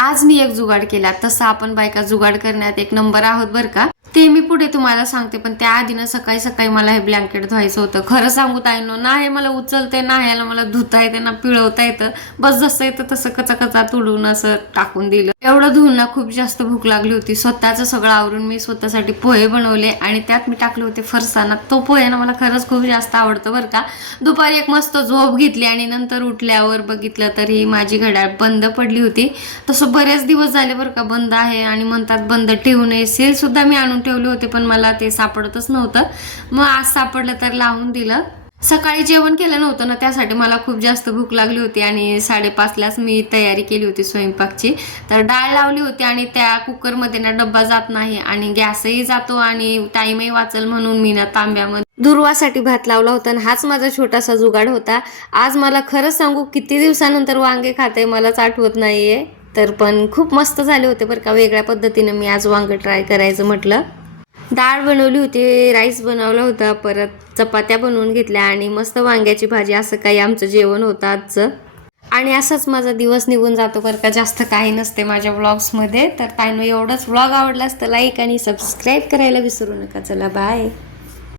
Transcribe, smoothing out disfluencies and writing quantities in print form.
आज मी एक जुगाड केला. तसं आपण बायका जुगाड करण्यात एक नंबर आहोत बरं का. ते मी पुढे तुम्हाला सांगते, पण त्याआधी ना सकाळी सकाळी मला हे ब्लँकेट धुवायचं होतं. खरं सांगू ताईंनो, ना हे मला उचलते ना ह्याला मला धुता येते ना पिळवता येतं. बस जसं येतं तसं कचा तुडून असं टाकून दिलं. एवढं धुवून ना खूप जास्त भूक लागली होती. स्वतःचं सगळं आवरून मी स्वतःसाठी पोहे बनवले आणि त्यात मी टाकले होते फरसाणा. तो पोहे ना मला खरंच खूप जास्त आवडतं बरं का. दुपारी एक मस्त झोप घेतली आणि नंतर उठल्यावर बघितलं तर ही माझी घड्याळ बंद पडली होती. तसं बरेच दिवस झाले बरं का बंद आहे आणि म्हणतात बंद ठेवू नये. सेल सुद्धा मी आणून ठेवले होते पण मला ते सापडतच नव्हतं. मग आज सापडलं तर लावून दिलं. सकाळी जेवण केलं नव्हतं ना, त्यासाठी मला खूप जास्त भूक लागली होती आणि 5:30लाच मी तयारी केली होती स्वयंपाकची. तर डाळ लावली होती आणि त्या कुकरमध्ये ना डब्बा जात नाही आणि गॅसही जातो आणि टाईमही वाचल म्हणून मी ना तांब्यामध्ये दुर्वासाठी भात लावला होता आणि हाच माझा छोटासा जुगाड होता. आज मला खरंच सांगू किती दिवसानंतर वांगे खाते मलाच आठवत नाहीये. तर पण खूप मस्त झाले होते बरं का. वेगळ्या पद्धतीने मी आज वांग ट्राय करायचं म्हटलं. डाळ बनवली होती, राईस बनवला होता, परत चपात्या बनवून घेतल्या आणि मस्त वांग्याची भाजी. असं काही आमचं जेवण होतं आजचं. आणि असंच माझा दिवस निघून जातो बरं का. जास्त काही नसते माझ्या व्लॉग्समध्ये. तर ताईंनो एवढंच. व्लॉग आवडला तर लाईक आणि सबस्क्राईब करायला विसरू नका. चला बाय.